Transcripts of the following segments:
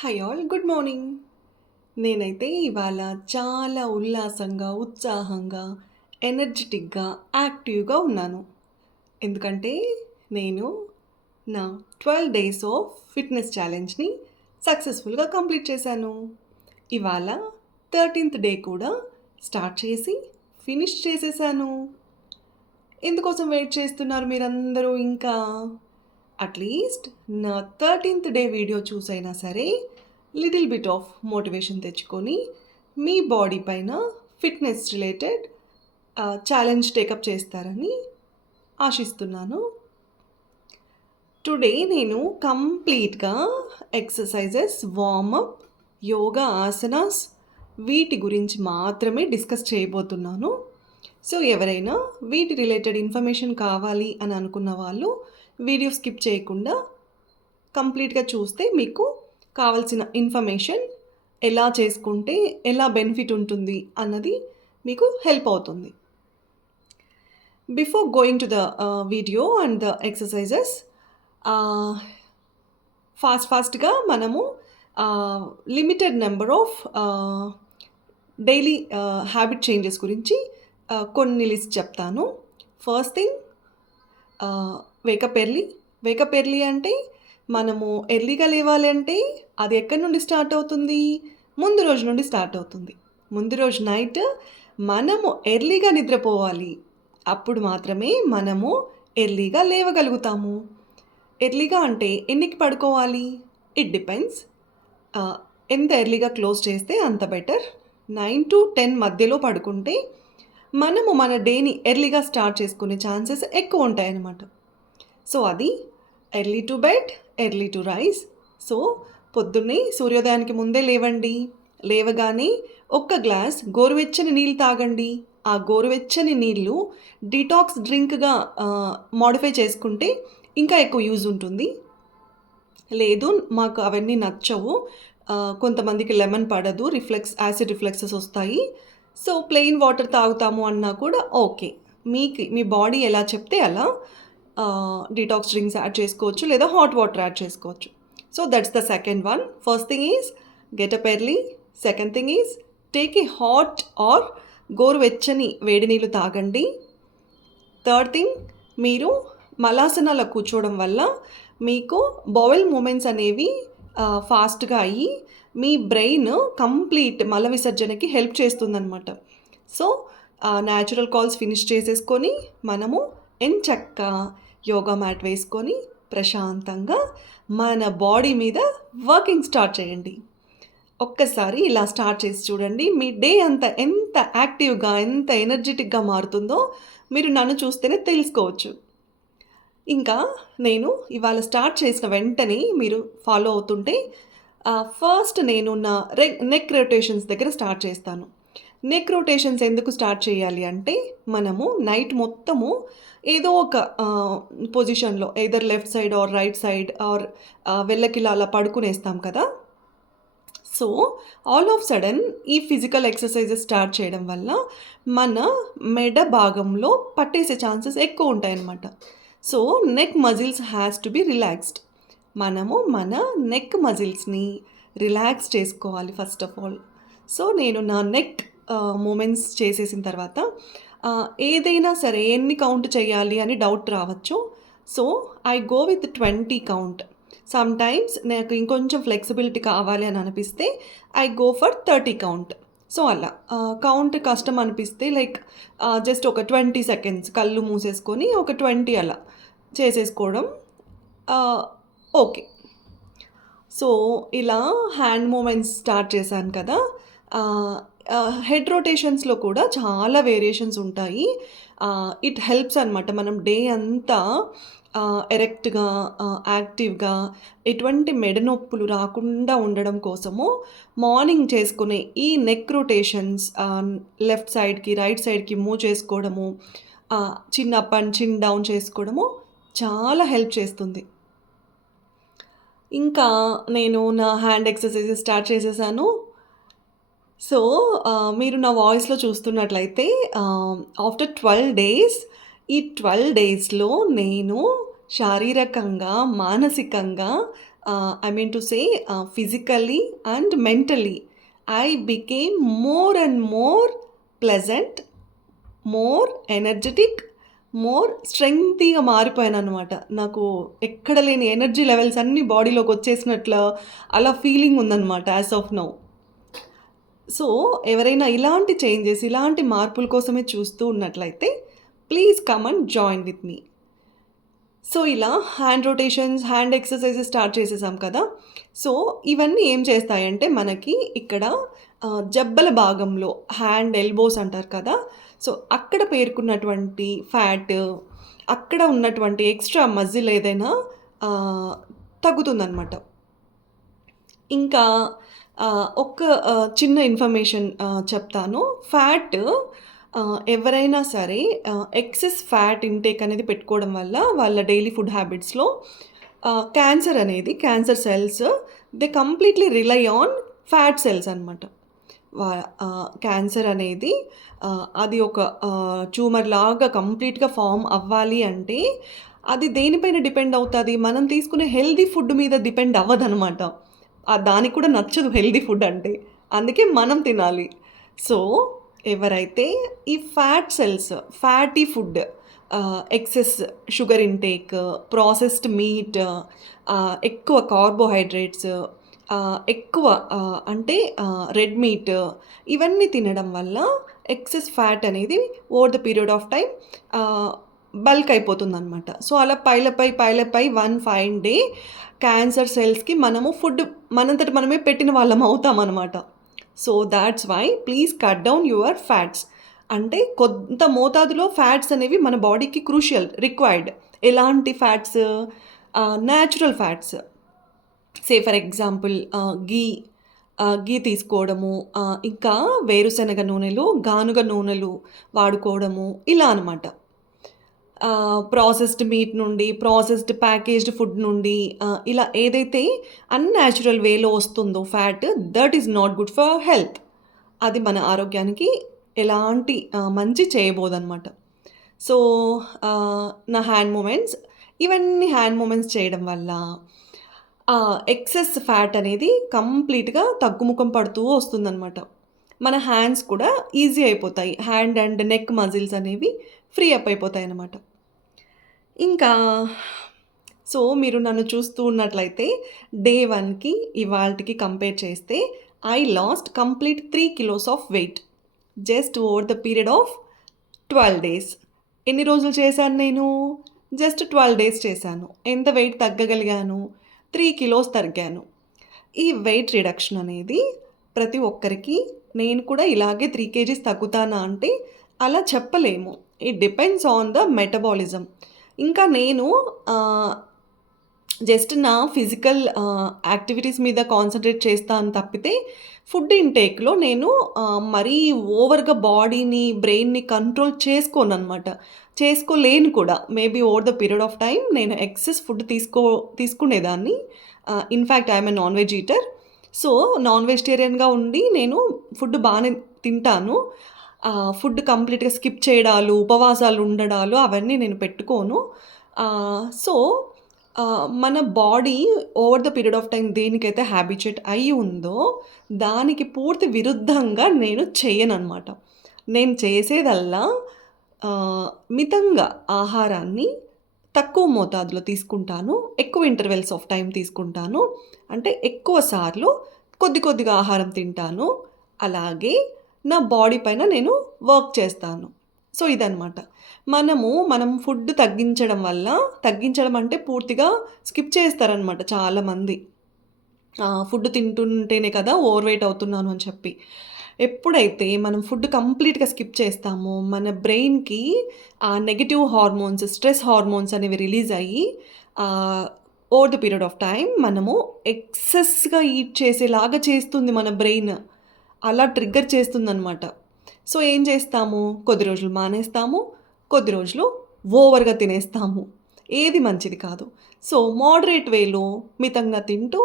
Hi all good morning. నేనైతే ఇవాళ చాలా ఉల్లాసంగా, ఉత్సాహంగా, ఎనర్జిటిక్‌గా, యాక్టివ్‌గా ఉన్నాను. ఎందుకంటే నేను నా 12 డేస్ ఆఫ్ ఫిట్‌నెస్ ఛాలెంజ్‌ని సక్సెస్‌ఫుల్‌గా కంప్లీట్ చేశాను. ఇవాళ 13థ్ డే కూడా స్టార్ట్ చేసి ఫినిష్ చేసేసాను. ఎందుకోసం వెయిట్ చేస్తున్నారు మీరందరూ ఇంకా? అట్‌లీస్ట్ నా 13థ్ డే వీడియో చూసైనా సరే లిటిల్ బిట్ ఆఫ్ మోటివేషన్ తెచ్చుకొని మీ బాడీ పైన ఫిట్‌నెస్ రిలేటెడ్ ఛాలెంజ్ టేకప్ చేస్తారని ఆశిస్తున్నాను. టుడే నేను కంప్లీట్‌గా ఎక్సర్‌సైజెస్, వార్మప్, యోగా ఆసనాస్ వీటి గురించి మాత్రమే డిస్కస్ చేయబోతున్నాను. సో, ఎవరైనా వీటి రిలేటెడ్ ఇన్ఫర్మేషన్ కావాలి అని అనుకున్న వాళ్ళు వీడియో స్కిప్ చేయకుండా కంప్లీట్‌గా చూస్తే మీకు కావాల్సిన ఇన్ఫర్మేషన్ ఎలా చేసుకుంటే ఎలా బెనిఫిట్ ఉంటుంది అన్నది మీకు హెల్ప్ అవుతుంది. Before going to the video and the exercises ఫాస్ట్‌గా మనము limited number of daily habit changes గురించి కొన్ని లిస్ట్ చెప్తాను. First thing wake up early. Wake up early అంటే మనము ఎర్లీగా లేవాలి అంటే అది ఎక్కడి నుండి స్టార్ట్ అవుతుంది? ముందు రోజు నుండి స్టార్ట్ అవుతుంది. ముందు రోజు నైట్ మనము ఎర్లీగా నిద్రపోవాలి. అప్పుడు మాత్రమే మనము ఎర్లీగా లేవగలుగుతాము. ఎర్లీగా అంటే ఎన్నికి పడుకోవాలి? It depends. ఎంత ఎర్లీగా క్లోజ్ చేస్తే అంత బెటర్. 9-10 మధ్యలో పడుకుంటే మనము మన డేని ఎర్లీగా స్టార్ట్ చేసుకునే ఛాన్సెస్ ఎక్కువ ఉంటాయన్నమాట. సో, అది early to bed, early to rise. So, పొద్దున్నే సూర్యోదయానికి ముందే లేవండి. లేవగానే ఒక్క గ్లాస్ గోరువెచ్చని నీళ్ళు తాగండి. ఆ గోరువెచ్చని నీళ్ళు డీటాక్స్ డ్రింక్‌గా మోడిఫై చేసుకుంటే ఇంకా ఎక్కువ యూజ్ ఉంటుంది. లేదు మాకు అవన్నీ నచ్చవు, కొంతమందికి లెమన్ పడదు, యాసిడ్ రిఫ్లెక్సెస్ వస్తాయి. సో, ప్లెయిన్ వాటర్ తాగుతాము అన్నా కూడా ఓకే. మీ బాడీ ఎలా చెప్తే అలా డీటాక్స్ డ్రింక్స్ యాడ్ చేసుకోవచ్చు, లేదా హాట్ వాటర్ యాడ్ చేసుకోవచ్చు. So, that's the second one. First thing is get up early. Second thing is take a hot or గోరువెచ్చని వేడి నీళ్ళు తాగండి. థర్డ్ థింగ్, మీరు మలాసనాలో కూర్చోవడం వల్ల మీకు బౌల్ మూమెంట్స్ అనేవి ఫాస్ట్‌గా అయ్యి మీ బ్రెయిన్ కంప్లీట్ మల విసర్జనకి హెల్ప్ చేస్తుందనమాట. సో, న్యాచురల్ కాల్స్ ఫినిష్ చేసేసుకొని మనము ఎంచక్కా యోగా మ్యాట్ వేసుకొని ప్రశాంతంగా మన బాడీ మీద వర్కింగ్ స్టార్ట్ చేయండి. ఒక్కసారి ఇలా స్టార్ట్ చేసి చూడండి. మీ డే అంతా ఎంత యాక్టివ్‌గా, ఎంత ఎనర్జిటిక్‌గా మారుతుందో మీరు నన్ను చూస్తేనే తెలుసుకోవచ్చు. ఇంకా నేను ఇవాళ స్టార్ట్ చేసిన వెంటనే మీరు ఫాలో అవుతుంటే ఫస్ట్ నేను నా నెక్ రొటేషన్స్ దగ్గర స్టార్ట్ చేస్తాను. నెక్ రొటేషన్స్ ఎందుకు స్టార్ట్ చేయాలి అంటే, మనము నైట్ మొత్తము ఏదో ఒక పొజిషన్‌లో either left side or right side or వెల్లకిలా అలా పడుకునేస్తాం కదా! సో, ఆల్ ఆఫ్ సడెన్ ఈ ఫిజికల్ ఎక్సర్‌సైజెస్ స్టార్ట్ చేయడం వల్ల మన మెడ భాగంలో పట్టేసే ఛాన్సెస్ ఎక్కువ ఉంటాయన్నమాట. So, neck muscles has to be relaxed. మనము మన నెక్ మజిల్స్‌ని రిలాక్స్ చేసుకోవాలి ఫస్ట్ ఆఫ్ ఆల్. సో, నేను నా నెక్ మూమెంట్స్ చేసేసిన తర్వాత ఏదైనా సరే ఎన్ని కౌంట్ చేయాలి అని డౌట్ రావచ్చు. So, I go with 20 count. Sometimes నాకు ఇంకొంచెం ఫ్లెక్సిబిలిటీ కావాలి అని అనిపిస్తే I go for 30 count. So, అలా కౌంట్ కష్టం అనిపిస్తే లైక్ జస్ట్ ఒక 20 సెకండ్స్ కళ్ళు మూసేసుకొని ఒక 20 అలా చేసేసుకోవడం ఓకే. సో, ఇలా హ్యాండ్ మూమెంట్స్ స్టార్ట్ చేశాను కదా! హెడ్ రొటేషన్స్‌లో కూడా చాలా వేరియేషన్స్ ఉంటాయి. ఇట్ హెల్ప్స్ అనమాట. మనం డే అంతా ఎరెక్ట్‌గా, యాక్టివ్‌గా, ఎటువంటి మెడ నొప్పులు రాకుండా ఉండడం కోసము మార్నింగ్ చేసుకునే ఈ నెక్ రొటేషన్స్ లెఫ్ట్ సైడ్‌కి, రైట్ సైడ్‌కి మూవ్ చేసుకోవడము, చిన్ అప్ అండ్ చిన్ డౌన్ చేసుకోవడము చాలా హెల్ప్ చేస్తుంది. ఇంకా నేను నా హ్యాండ్ ఎక్సర్‌సైజెస్ స్టార్ట్ చేసేసాను. సో, మీరు నా వాయిస్‌లో చూస్తున్నట్లయితే ఆఫ్టర్ 12 డేస్, ఈ 12 డేస్‌లో నేను శారీరకంగా, మానసికంగా I mean to say physically and mentally I became more and more pleasant, more energetic, more స్ట్రెంగ్తీగా మారిపోయాననమాట. నాకు ఎక్కడ లేని ఎనర్జీ లెవెల్స్ అన్నీ బాడీలోకి వచ్చేసినట్ల అలా ఫీలింగ్ ఉందనమాట యాజ్ ఆఫ్ నౌ. సో ఎవరైనా ఇలాంటి చేంజెస్, ఇలాంటి మార్పుల కోసమే చూస్తూ ఉన్నట్లయితే please come and join with me. So ఇలా hand rotations, hand exercises start చేసేసాం కదా. సో ఇవన్నీ ఏం చేస్తాయంటే మనకి ఇక్కడ జబ్బల భాగంలో హ్యాండ్ ఎల్బోస్ అంటారు కదా. సో అక్కడ పేరుకున్నటువంటి ఫ్యాట్, అక్కడ ఉన్నటువంటి ఎక్స్ట్రా మజిల్ ఏదైనా తగ్గుతుందనమాట. ఇంకా ఒక చిన్న ఇన్ఫర్మేషన్ చెప్తాను. ఫ్యాట్ ఎవరైనా సరే ఎక్సెస్ ఫ్యాట్ ఇంటేక్ అనేది పెట్టుకోవడం వల్ల వాళ్ళ డైలీ ఫుడ్ హ్యాబిట్స్లో cancer cells they completely rely on fat cells అనమాట. క్యాన్సర్ అనేది అది ఒక ట్యూమర్ లాగా కంప్లీట్గా ఫామ్ అవ్వాలి అంటే అది దేనిపైన డిపెండ్ అవుతుంది, మనం తీసుకునే హెల్దీ ఫుడ్ మీద డిపెండ్ అవ్వదనమాట. దానికి కూడా నచ్చదు హెల్దీ ఫుడ్ అంటే, అందుకే మనం తినాలి. సో ఎవరైతే ఈ fat cells, fatty food, excess sugar intake, processed meat, ఎక్కువ కార్బోహైడ్రేట్స్, ఎక్కువ అంటే రెడ్ మీట్, ఇవన్నీ తినడం వల్ల ఎక్సెస్ ఫ్యాట్ అనేది over the period of time bulk అయిపోతుందన్నమాట. సో అలా పైలపై వన్ ఫైన్ డే క్యాన్సర్ సెల్స్కి మనము ఫుడ్ మనంతట మనమే పెట్టిన వాళ్ళం అవుతామన్నమాట. So that's why please cut down your fats. అంటే కొంత మోతాదులో ఫ్యాట్స్ అనేవి మన బాడీకి క్రూషియల్, రిక్వైర్డ్. ఎలాంటి fats? Natural fats. Say for example గీ తీసుకోవడము, ఇంకా వేరుశనగ నూనెలు, గానుగ నూనెలు వాడుకోవడము, ఇలా అనమాట. ప్రాసెస్డ్ మీట్ నుండి, ప్రాసెస్డ్ ప్యాకేజ్డ్ ఫుడ్ నుండి, ఇలా ఏదైతే అన్యాచురల్ వేలో వస్తుందో fat, that is not good for health. అది మన ఆరోగ్యానికి ఎలాంటి మంచి చేయబోదన్నమాట. సో నా హ్యాండ్ మూమెంట్స్, ఇవన్నీ హ్యాండ్ మూమెంట్స్ చేయడం వల్ల ఎక్సెస్ ఫ్యాట్ అనేది కంప్లీట్గా తగ్గుముఖం పడుతూ వస్తుందన్నమాట. మన హ్యాండ్స్ కూడా ఈజీ అయిపోతాయి, హ్యాండ్ అండ్ నెక్ మజిల్స్ అనేవి ఫ్రీ అప్ అయిపోతాయి అన్నమాట. ఇంకా సో మీరు నన్ను చూస్తూ ఉన్నట్లయితే డే 1కి ఇవాళకి కంపేర్ చేస్తే I last complete 3 kilos of weight just over the period of 12 days. ఎన్ని రోజులు చేశాను నేను? జస్ట్ 12 days చేశాను. ఎంత వెయిట్ తగ్గగలిగాను? 3 kilos తగ్గాను. ఈ వెయిట్ రిడక్షన్ అనేది ప్రతి ఒక్కరికి, నేను కూడా ఇలాగే 3 kgs తగ్గుతానా అంటే అలా చెప్పలేము. It depends on the metabolism. ఇంకా నేను జస్ట్ నా ఫిజికల్ యాక్టివిటీస్ మీద కాన్సన్ట్రేట్ చేస్తాను తప్పితే ఫుడ్ ఇంటేక్లో నేను మరీ ఓవర్గా బాడీని, బ్రెయిన్ని కంట్రోల్ చేసుకోలేను కూడా. Maybe over the period of time నేను ఎక్సెస్ ఫుడ్ తీసుకునేదాన్ని. In fact I'm a non veg eater. So non వెజిటేరియన్గా ఉండి నేను ఫుడ్ బాగానే తింటాను. ఫుడ్ కంప్లీట్గా స్కిప్ చేయడాలు, ఉపవాసాలు ఉండడాలు అవన్నీ నేను పెట్టుకోను. సో మన body over the period of time దేనికైతే హ్యాబిచుయేట్ అయ్యి ఉందో దానికి పూర్తి విరుద్ధంగా నేను చేయనన్నమాట. నేను చేసేదల్లా మితంగా ఆహారాన్ని తక్కువ మోతాదులో తీసుకుంటాను, ఎక్కువ ఇంటర్వెల్స్ ఆఫ్ టైం తీసుకుంటాను. అంటే ఎక్కువ సార్లు కొద్దిగా ఆహారం తింటాను. అలాగే నా బాడీ పైన నేను వర్క్ చేస్తాను. సో ఇదనమాట. మనం ఫుడ్ తగ్గించడం అంటే పూర్తిగా స్కిప్ చేస్తారనమాట చాలామంది. ఫుడ్ తింటుంటేనే కదా ఓవర్ వెయిట్ అవుతున్నాను అని చెప్పి. ఎప్పుడైతే మనం ఫుడ్ కంప్లీట్గా స్కిప్ చేస్తామో మన బ్రెయిన్కి ఆ నెగిటివ్ హార్మోన్స్, స్ట్రెస్ హార్మోన్స్ అనేవి రిలీజ్ అయ్యి over the period of time మనము ఎక్సెస్గా ఈట్ చేసేలాగా చేస్తుంది మన బ్రెయిన్. అలా ట్రిగ్గర్ చేస్తుందన్నమాట. సో ఏం చేస్తాము? కొద్ది రోజులు మానేస్తాము, కొద్ది రోజులు ఓవర్గా తినేస్తాము. ఏది మంచిది కాదు. సో మోడరేట్ వేలో మితంగా తింటూ,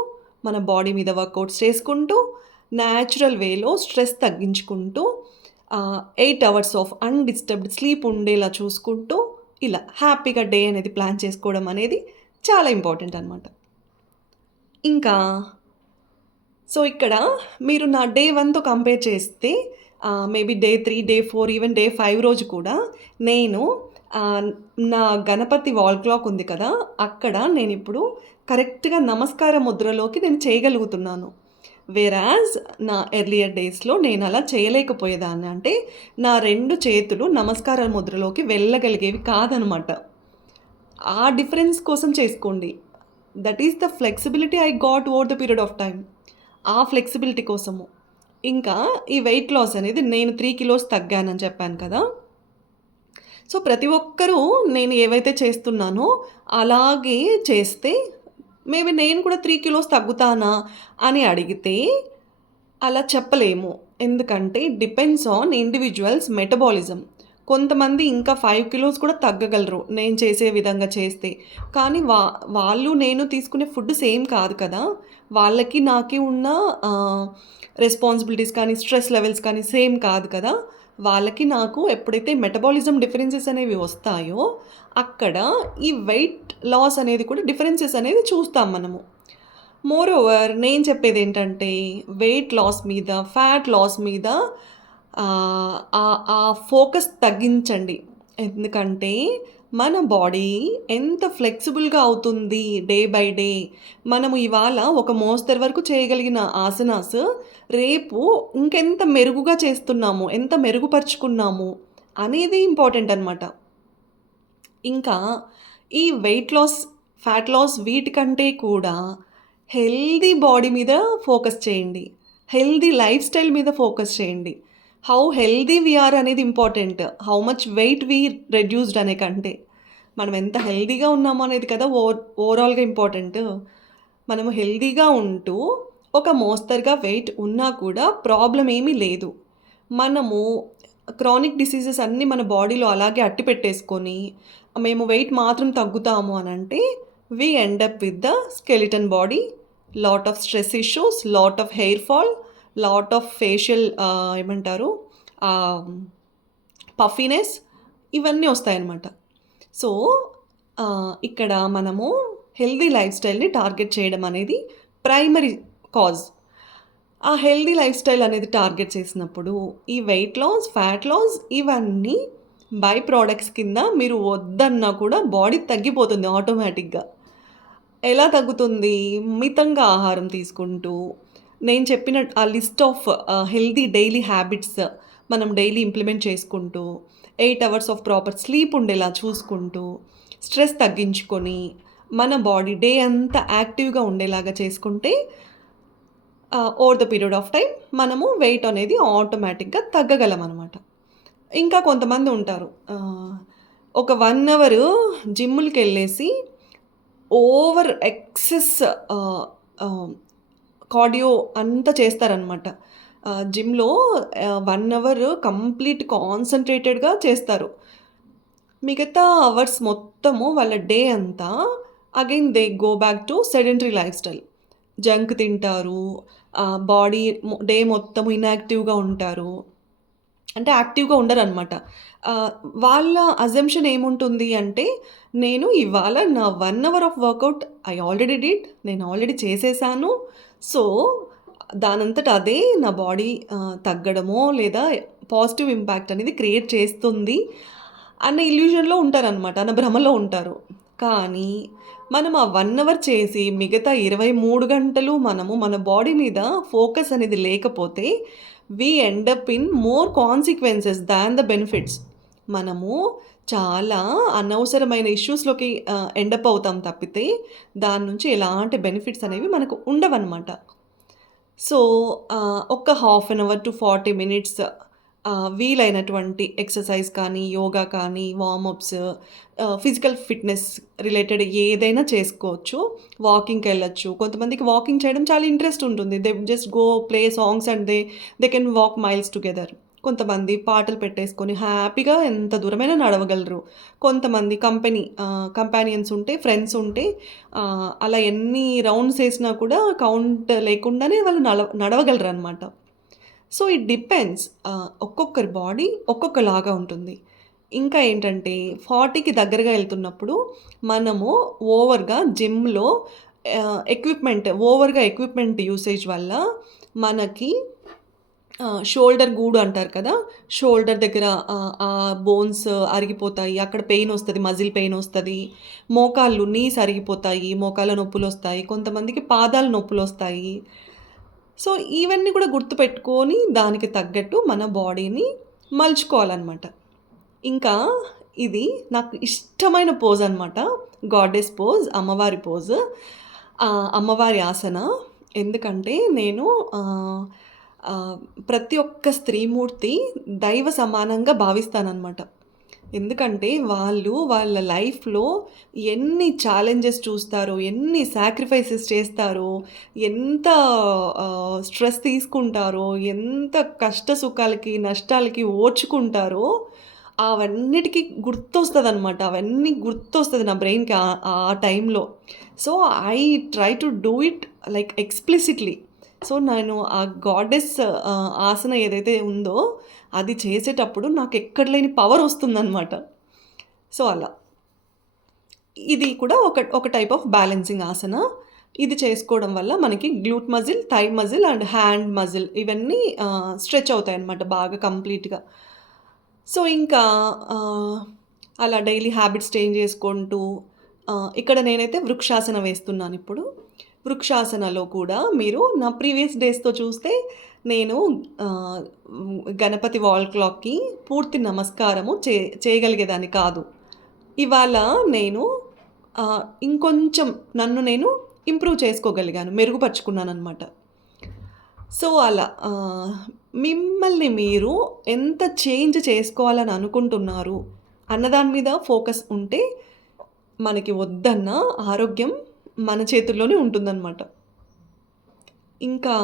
మన బాడీ మీద వర్కౌట్స్ చేసుకుంటూ, న్యాచురల్ వేలో స్ట్రెస్ తగ్గించుకుంటూ, 8 hours ఆఫ్ అన్డిస్టర్బ్డ్ స్లీప్ ఉండేలా చూసుకుంటూ, ఇలా హ్యాపీగా డే అనేది ప్లాన్ చేసుకోవడం అనేది చాలా ఇంపార్టెంట్ అనమాట. ఇంకా సో, ఇక్కడ మీరు నా డే 1తో కంపేర్ చేస్తే maybe day 3, day 4 even day 5 రోజు కూడా నేను ఆహ్, నా గణపతి వాల్ క్లాక్ ఉంది కదా! అక్కడ నేనిప్పుడు కరెక్ట్‌గా నమస్కార ముద్రలోకి నేను చేయగలుగుతున్నాను. వెరాజ్ నా ఎర్లియర్ డేస్‌లో నేనలా చేయలేకపోయేదాన్ని. అంటే నా 2 చేతులు నమస్కార ముద్రలోకి వెళ్ళగలిగేవి కాదనమాట. ఆ డిఫరెన్స్ కోసం చేసుకోండి. That is the flexibility I got over the period of time. ఆ ఫ్లెక్సిబిలిటీ కోసము. ఇంకా ఈ వెయిట్ లాస్ అనేది నేను 3 కిలోస్ తగ్గానని చెప్పాను కదా! సో, ప్రతి ఒక్కరూ నేను ఏవైతే చేస్తున్నానో అలాగే చేస్తే మేబీ నేను కూడా 3 కిలోస్ తగ్గుతానా అని అడిగితే అలా చెప్పలేము. ఎందుకంటే డిపెండ్స్ ఆన్ ఇండివిడ్యువల్స్ మెటబాలిజం. కొంతమంది ఇంకా 5 కిలోస్ కూడా తగ్గగలరు నేను చేసే విధంగా చేస్తే. కానీ వాళ్ళు నేను తీసుకునే ఫుడ్ సేమ్ కాదు కదా! వాళ్ళకి నాకి ఉన్న ఆహ్, రెస్పాన్సిబిలిటీస్ కానీ, స్ట్రెస్ లెవెల్స్ కానీ సేమ్ కాదు కదా! వాళ్ళకి నాకు ఎప్పుడైతే మెటబాలిజం డిఫరెన్సెస్ అనేవి వస్తాయో, అక్కడ ఈ వెయిట్ లాస్ అనేది కూడా డిఫరెన్సెస్ అనేవి చూస్తాం మనము. మోరోవర్ నేను చెప్పేదేంటంటే, వెయిట్ లాస్ మీద, ఫ్యాట్ లాస్ మీద ఆ ఫోకస్ తగ్గించండి. ఎందుకంటే, మన బాడీ ఎంత ఫ్లెక్సిబుల్‌గా అవుతుంది డే బై డే. మనము ఇవాళ ఒక మోస్తరు వరకు చేయగలిగిన ఆసనాస్, రేపు ఇంకెంత మెరుగుగా చేస్తున్నాము, ఎంత మెరుగుపరుచుకున్నాము అనేది ఇంపార్టెంట్ అనమాట. ఇంకా ఈ వెయిట్ లాస్, ఫ్యాట్ లాస్ వీటికంటే కూడా హెల్తీ బాడీ మీద ఫోకస్ చేయండి. హెల్తీ లైఫ్ స్టైల్ మీద ఫోకస్ చేయండి. హౌ హెల్తీ వి ఆర్ అనేది important. How much weight we reduced అనే కంటే. మనం ఎంత హెల్తీగా ఉన్నామో అనేది కదా ఓవరాల్‌గా ఇంపార్టెంట్. మనము హెల్తీగా ఉంటూ ఒక మోస్తరుగా వెయిట్ ఉన్నా కూడా ప్రాబ్లమ్ ఏమీ లేదు. మనము క్రానిక్ డిసీజెస్ అన్నీ మన బాడీలో అలాగే అట్టిపెట్టేసుకొని, మేము వెయిట్ మాత్రం తగ్గుతాము అనంటే, we end up with the skeleton body, lot of stress issues, lot of hair fall, lot of facial ఏమంటారు పఫీనెస్ ఇవన్నీ వస్తాయన్నమాట. సో, ఇక్కడ మనము హెల్తీ లైఫ్ స్టైల్‌ని టార్గెట్ చేయడం అనేది ప్రైమరీ కాజ్. ఆ హెల్తీ లైఫ్ స్టైల్ అనేది టార్గెట్ చేసినప్పుడు, ఈ వెయిట్ లాస్, ఫ్యాట్ లాస్ ఇవన్నీ బై ప్రొడక్ట్స్ కింద మీరు వద్దన్నా కూడా బాడీ తగ్గిపోతుంది ఆటోమేటిక్‌గా. ఎలా తగ్గుతుంది? మితంగా ఆహారం తీసుకుంటూ, నేను చెప్పిన ఆ list of healthy daily habits మనం డైలీ ఇంప్లిమెంట్ చేసుకుంటూ, 8 అవర్స్ ఆఫ్ ప్రాపర్ స్లీప్ ఉండేలా చూసుకుంటూ, స్ట్రెస్ తగ్గించుకొని, మన బాడీ డే అంతా యాక్టివ్‌గా ఉండేలాగా చేసుకుంటే over the period of time మనము వెయిట్ అనేది ఆటోమేటిక్‌గా తగ్గగలమనమాట. ఇంకా కొంతమంది ఉంటారు. ఒక 1 అవరు జిమ్ములకెళ్ళేసి ఓవర్ ఎక్సెస్ ఆహ్, ఆహ్, కార్డియో అంతా చేస్తారనమాట. జిమ్‌లో 1 అవర్ కంప్లీట్ కాన్సంట్రేటెడ్‌గా చేస్తారు. మిగతా అవర్స్ మొత్తము వాళ్ళ డే అంతా again they go back to sedentary life style. Junk తింటారు. బాడీ డే మొత్తం ఇన్‌యాక్టివ్‌గా ఉంటారు. అంటే యాక్టివ్‌గా ఉండరనమాట. ఆహ్, వాళ్ళ అజంప్షన్ ఏముంటుంది అంటే, నేను ఇవాళ నా 1 hour of workout I already did. నేను ఆల్రెడీ చేసేసాను. సో, దానంతట అదే నా బాడీ తగ్గడమో లేదా పాజిటివ్ ఇంపాక్ట్ అనేది క్రియేట్ చేస్తుంది అన్న ఇల్యూజన్‌లో ఉంటారనమాట. అన్న భ్రమలో ఉంటారు. కానీ మనం ఆ 1 అవర్ చేసి మిగతా 23 గంటలు మనము మన బాడీ మీద ఫోకస్ అనేది లేకపోతే we end up in more consequences than the benefits. మనము చాలా అనవసరమైన ఇష్యూస్‌లోకి ఎండ్ అప్ అవుతాం తప్పితే దాని నుంచి ఎలాంటి బెనిఫిట్స్ అనేవి మనకు ఉండవనమాట. సో, ఒక half an hour to 40 minutes వీలైనటువంటి ఎక్సర్సైజ్ కానీ, యోగా కానీ, వార్మప్స్, ఫిజికల్ ఫిట్‌నెస్ రిలేటెడ్ ఏదైనా చేసుకోవచ్చు. వాకింగ్‌కెళ్ళొచ్చు. కొంతమందికి వాకింగ్ చేయడం చాలా ఇంట్రెస్ట్ ఉంటుంది. They just go play songs and they can walk miles together. కొంతమంది పాటలు పెట్టేసుకొని హ్యాపీగా ఎంత దూరమైనా నడవగలరు. కొంతమంది కంపానియన్స్ ఉంటే, ఫ్రెండ్స్ ఉంటే అలా ఎన్ని రౌండ్స్ ఏసినా కూడా కౌంట్ లేకుండానే వాళ్ళు నడవగలరనమాట. So, it depends. ఒక్కొక్కరి బాడీ ఒక్కొక్కలాగా ఉంటుంది. ఇంకా ఏంటంటే 40కి దగ్గరగా ఎళ్తున్నప్పుడు మనము ఓవర్‌గా జిమ్‌లో ఓవర్‌గా ఎక్విప్‌మెంట్ యూసేజ్ వల్ల మనకి షోల్డర్ గూడు అంటారు కదా! షోల్డర్ దగ్గర ఆ బోన్స్ అరిగిపోతాయి. అక్కడ పెయినొస్తది. మజిల్ పెయినొస్తది. నీస్ అరిగిపోతాయి. మోకాళ్ళ నొప్పులొస్తాయి. కొంతమందికి పాదాల నొప్పులొస్తాయి. సో, ఇవన్నీ కూడా గుర్తుపెట్టుకొని దానికి తగ్గట్టు మన బాడీని మలుచుకోవాలనమాట. ఇంకా ఇది నాకు ఇష్టమైన పోజ్ అనమాట. గాడెస్ పోజ్, అమ్మవారి పోజ్. అమ్మవారి ఆసన. ఎందుకంటే నేను ఆహ్, ఆహ్, ప్రతి ఒక్క స్త్రీమూర్తి దైవ సమానంగా భావిస్తాననమాట. ఎందుకంటే వాళ్ళు వాళ్ళ లైఫ్‌లో ఎన్ని ఛాలెంజెస్ చూస్తారో, ఎన్ని సాక్రిఫైసెస్ చేస్తారో, ఎంత స్ట్రెస్ తీసుకుంటారో, ఎంత కష్ట సుఖాలకి, నష్టాలకి ఓర్చుకుంటారో, అవన్నిటికి గుర్తొస్తదనమాట. అవన్నీ గుర్తొస్తది నా బ్రెయిన్‌కి ఆ టైంలో. So, I try to do it like explicitly. So, నేను ఆ గాడెస్ ఆసన ఏదైతే ఉందో, అది చేసేటప్పుడు నాకెక్కడ లేని పవరొస్తుందనమాట. సో, అలా. ఇది కూడా ఒక టైప్ ఆఫ్ బ్యాలెన్సింగ్ ఆసన. ఇది చేసుకోవడం వల్ల మనకి glute muscle, thigh muscle and hand muscle ఇవన్నీ స్ట్రెచ్ అవుతాయన్నమాట బాగా కంప్లీట్‌గా. సో, ఇంకా అలా డైలీ హ్యాబిట్స్ చేంజ్ చేసుకుంటూ ఇక్కడ నేనైతే వృక్షాసన వేస్తున్నానిప్పుడు. వృక్షాసనలో కూడా మీరు నా ప్రీవియస్ డేస్‌తో చూస్తే నేను గణపతి వాల్ క్లాక్‌కి పూర్తి నమస్కారము చేయగలిగేదాన్ని కాదు. ఇవాళ నేను ఇంకొంచెం నన్ను నేను ఇంప్రూవ్ చేసుకోగలిగాను. మెరుగుపరుచుకున్నాననమాట. సో, అలా మిమ్మల్ని మీరు ఎంత చేంజ్ చేసుకోవాలని అనుకుంటున్నారు అన్నదాని మీద ఫోకస్ ఉంటే మనకి వద్దన్న ఆరోగ్యం మన చేతుల్లోనే ఉంటుందనమాట. ఇంకా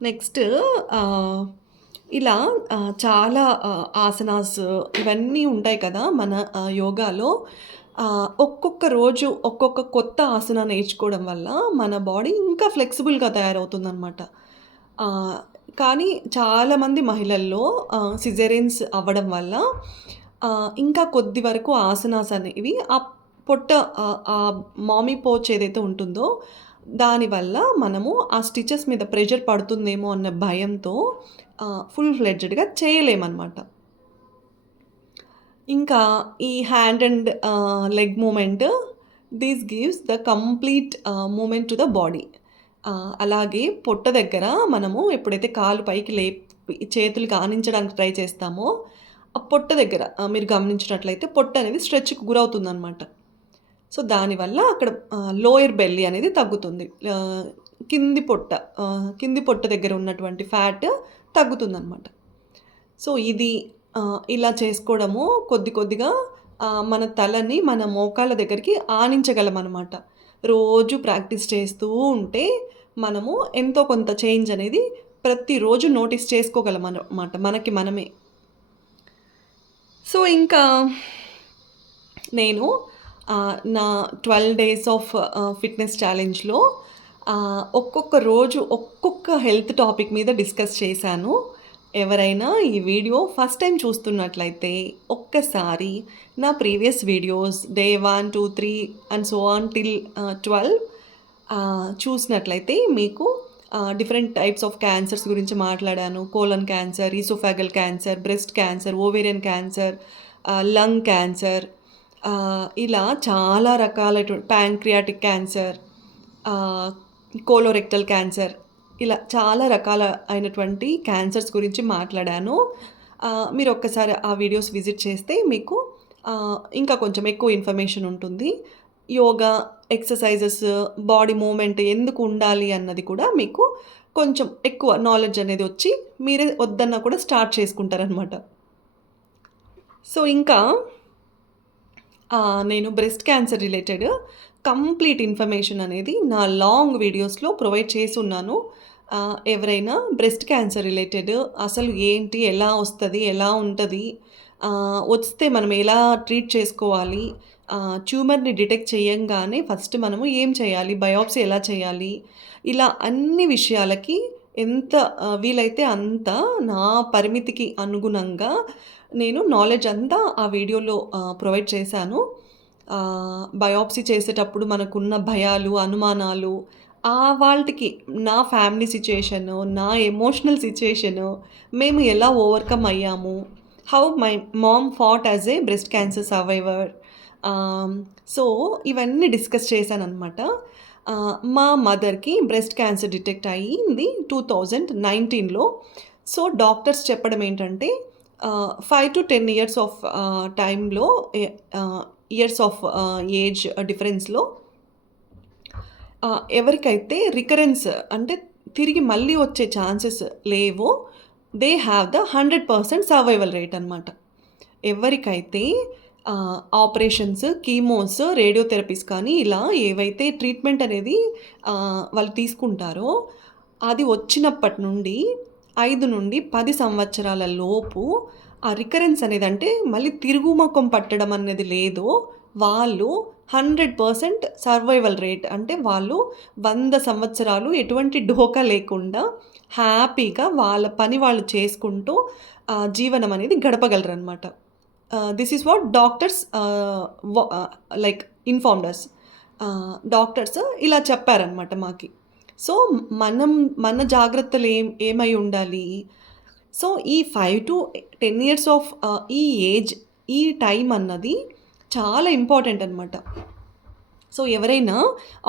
నెక్స్ట్ ఇలా చాలా ఆసనాస్ ఇవన్నీ ఉంటాయి కదా! మన యోగాలో. ఒక్కొక్క రోజు ఒక్కొక్క కొత్త ఆసన నేర్చుకోవడం వల్ల మన బాడీ ఇంకా ఫ్లెక్సిబుల్‌గా తయారవుతుందనమాట. కానీ చాలామంది మహిళల్లో సిజేరియన్స్ అవ్వడం వల్ల ఇంకా కొద్ది వరకు ఆసనాస్ అనేవి పొట్ట మామీ పోచ్ ఏదైతే ఉంటుందో దానివల్ల మనము ఆ స్టిచెస్ మీద ప్రెషర్ పడుతుందేమో అన్న భయంతో ఫుల్ ఫ్లెడ్జ్డ్‌గా చేయలేమనమాట. ఇంకా ఈ hand and leg movement this gives the complete movement to the body. అలాగే పొట్ట దగ్గర మనము ఎప్పుడైతే కాలు పైకి చేతులకి ఆనించడానికి ట్రై చేస్తామో, ఆ పొట్ట దగ్గర మీరు గమనించినట్లయితే పొట్ట అనేది స్ట్రెచ్‌కి గురవుతుందనమాట. సో, దానివల్ల అక్కడ లోయర్ బెల్లీ అనేది తగ్గుతుంది. కింది పొట్ట దగ్గర ఉన్నటువంటి ఫ్యాట్ తగ్గుతుందనమాట. సో, ఇది ఇలా చేసుకోవడము కొద్దిగా మన తలని మన మోకాళ్ళ దగ్గరికి ఆనించగలమనమాట. రోజు ప్రాక్టీస్ చేస్తూ ఉంటే మనము ఎంతో కొంత చేంజ్ అనేది ప్రతిరోజు నోటీస్ చేసుకోగలమనమాట మనకి మనమే. సో, ఇంకా నేను నా 12 డేస్ ఆఫ్ ఫిట్‌నెస్ ఛాలెంజ్‌లో ఒక్కొక్క రోజు ఒక్కొక్క హెల్త్ టాపిక్ మీద డిస్కస్ చేశాను. ఎవరైనా ఈ వీడియో ఫస్ట్ టైమ్ చూస్తున్నట్లయితే ఒక్కసారి నా previous videos day 1, 2, 3 and so on till 12 చూసినట్లయితే మీకు డిఫరెంట్ టైప్స్ ఆఫ్ క్యాన్సర్స్ గురించి మాట్లాడాను. Colon cancer, oesophageal cancer, breast cancer, ovarian cancer, lung cancer, ఇలా చాలా ప్యాంక్రియాటిక్ క్యాన్సర్, కోలోరెక్టల్ క్యాన్సర్, ఇలా చాలా రకాల అయినటువంటి క్యాన్సర్స్ గురించి మాట్లాడాను. మీరు ఒక్కసారి ఆ వీడియోస్ విజిట్ చేస్తే మీకు ఇంకా కొంచెం ఎక్కువ ఇన్ఫర్మేషన్ ఉంటుంది. యోగా, ఎక్సర్సైజెస్, బాడీ మూవ్‌మెంట్ ఎందుకు ఉండాలి అన్నది కూడా మీకు కొంచెం ఎక్కువ నాలెడ్జ్ అనేది వచ్చి మీరే వద్దన్నా కూడా స్టార్ట్ చేసుకుంటారనమాట. సో, ఇంకా నేను breast cancer related complete information అనేది నా లాంగ్ వీడియోస్‌లో ప్రొవైడ్ చేసున్నాను. ఎవరైనా బ్రెస్ట్ క్యాన్సర్ రిలేటెడ్ అసలు ఏంటి? ఎలా వస్తది? ఎలా ఉంటది? వస్తే మనం ఎలా ట్రీట్ చేసుకోవాలి? ట్యూమర్‌ని డిటెక్ట్ చేయంగానే ఫస్ట్ మనము ఏం చేయాలి? బయాప్సీ ఎలా చేయాలి? ఇలా అన్ని విషయాలకి ఎంత వీలైతే అంత నా పరిమితికి అనుగుణంగా నేను నాలెడ్జ్ అంతా ఆ వీడియోలో ప్రొవైడ్ చేశాను. బయాప్సీ చేసేటప్పుడు మనకున్న భయాలు, అనుమానాలు, వాటికి నా ఫ్యామిలీ సిట్యుయేషను, నా ఎమోషనల్ సిట్యుయేషను, మేము ఎలా ఓవర్‌కమ్ అయ్యాము, how my mom fought as a breast cancer survivor. Ah, so, ఇవన్నీ డిస్కస్ చేశాననమాట. మా మదర్‌కి బ్రెస్ట్ క్యాన్సర్ డిటెక్ట్ అయ్యింది 2019లో. సో, డాక్టర్స్ చెప్పడం ఏంటంటే 5-10 ఇయర్స్ ఆఫ్ టైమ్‌లో ఎ ఇయర్స్ ఆఫ్ ఏజ్ డిఫరెన్స్‌లో ఎవరికైతే రికరెన్స్ అంటే తిరిగి మళ్ళీ వచ్చే ఛాన్సెస్ లేవో they have the 100% survival rate అనమాట. ఎవరికైతే ఆపరేషన్స్, కీమోస్, రేడియోథెరపీస్ కానీ ఇలా ఏవైతే ట్రీట్మెంట్ అనేది వాళ్ళు తీసుకుంటారో అది వచ్చినప్పటి నుండి 5-10 సంవత్సరాల లోపు ఆ రికరెన్స్ అనేది అంటే మళ్ళీ తిరుగుముఖం పట్టడం అనేది లేదో వాళ్ళు 100% సర్వైవల్ రేట్ అంటే వాళ్ళు 100 సంవత్సరాలు ఎటువంటి ఢోకా లేకుండా హ్యాపీగా వాళ్ళ పని వాళ్ళు చేసుకుంటూ జీవనం అనేది గడపగలరనమాట. This is what doctors like informed us. Doctors ఇలా చెప్పారనమాట మాకి. సో, మన జాగ్రత్తలు ఏమై ఉండాలి? సో, ఈ 5-10 ఇయర్స్ ఆఫ్ ఈ ఏజ్, ఈ టైం అన్నది చాలా ఇంపార్టెంట్ అనమాట. సో, ఎవరైనా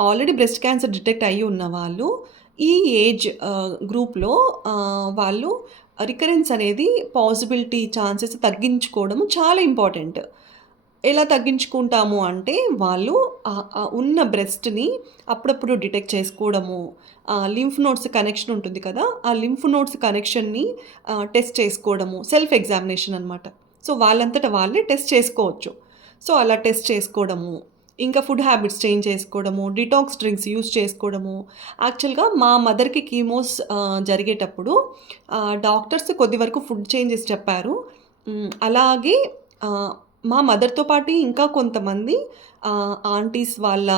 ఆల్రెడీ బ్రెస్ట్ క్యాన్సర్ డిటెక్ట్ అయ్యి ఉన్న వాళ్ళు ఈ ఏజ్ గ్రూప్‌లో వాళ్ళు రికరెన్స్ అనేది పాసిబిలిటీ ఛాన్సెస్ తగ్గించుకోవడం చాలా ఇంపార్టెంట్. ఎలా తగ్గించుకుంటాము అంటే వాళ్ళు ఉన్న బ్రెస్ట్‌ని అప్పుడప్పుడు డిటెక్ట్ చేసుకోవడము, లింఫ్ నోడ్స్ కనెక్షన్ ఉంటుంది కదా! ఆ లింఫ్ నోడ్స్ కనెక్షన్‌ని టెస్ట్ చేసుకోవడము, సెల్ఫ్ ఎగ్జామినేషన్ అనమాట. సో, వాళ్ళంతట వాళ్ళే టెస్ట్ చేసుకోవచ్చు. సో, అలా టెస్ట్ చేసుకోవడము, ఇంకా ఫుడ్ హ్యాబిట్స్ చేంజ్ చేసుకోవడము, డిటాక్స్ డ్రింక్స్ యూజ్ చేసుకోవడము. యాక్చువల్‌గా మా మదర్‌కి కీమోస్ జరిగేటప్పుడు డాక్టర్స్ కొద్ది వరకు ఫుడ్ చేంజెస్ చెప్పారు. అలాగే మా మదర్‌తో పాటు ఇంకా కొంతమంది ఆంటీస్ వాళ్ళ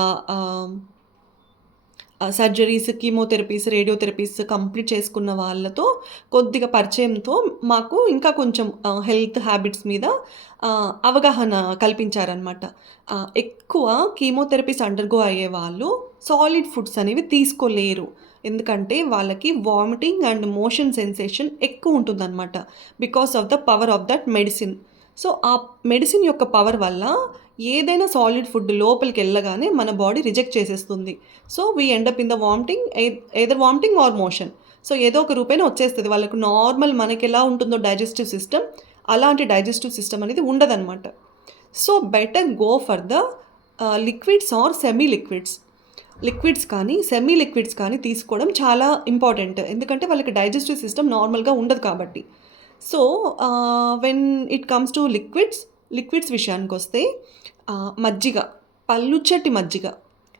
సర్జరీస్, కీమోథెరపీస్, రేడియోథెరపీస్ కంప్లీట్ చేసుకున్న వాళ్ళతో కొద్దిగా పరిచయంతో మాకు ఇంకా కొంచెం హెల్త్ హ్యాబిట్స్ మీద అవగాహన కల్పించారనమాట. ఎక్కువ కీమోథెరపీస్ అండర్‌గో అయ్యేవాళ్ళు సాలిడ్ ఫుడ్స్ అనేవి తీసుకోలేరు. ఎందుకంటే వాళ్ళకి వామిటింగ్ అండ్ మోషన్ సెన్సేషన్ ఎక్కువ ఉంటుందనమాట. Because of the power of that medicine. So, ఆ మెడిసిన్ యొక్క పవర్ వల్ల ఏదైనా సాలిడ్ ఫుడ్ లోపలికెళ్ళగానే మన బాడీ రిజెక్ట్ చేసేస్తుంది. So, we end up in the vomiting either vomiting or motion. So, ఏదో ఒక రూపేణ వచ్చేస్తది. వాళ్ళకు నార్మల్ మనకెలా ఉంటుందో డైజెస్టివ్ సిస్టమ్, అలాంటి డైజెస్టివ్ సిస్టమ్ అనేది ఉండదనమాట. So, better go for the liquids or semi liquids. Liquids కానీ, సెమీ లిక్విడ్స్ కానీ తీసుకోవడం చాలా ఇంపార్టెంట్. ఎందుకంటే వాళ్ళకి డైజెస్టివ్ సిస్టమ్ నార్మల్‌గా ఉండదు కాబట్టి. So, when it comes to liquids విషయానికొస్తే మజ్జిగ, పల్లుచటి మజ్జిగ.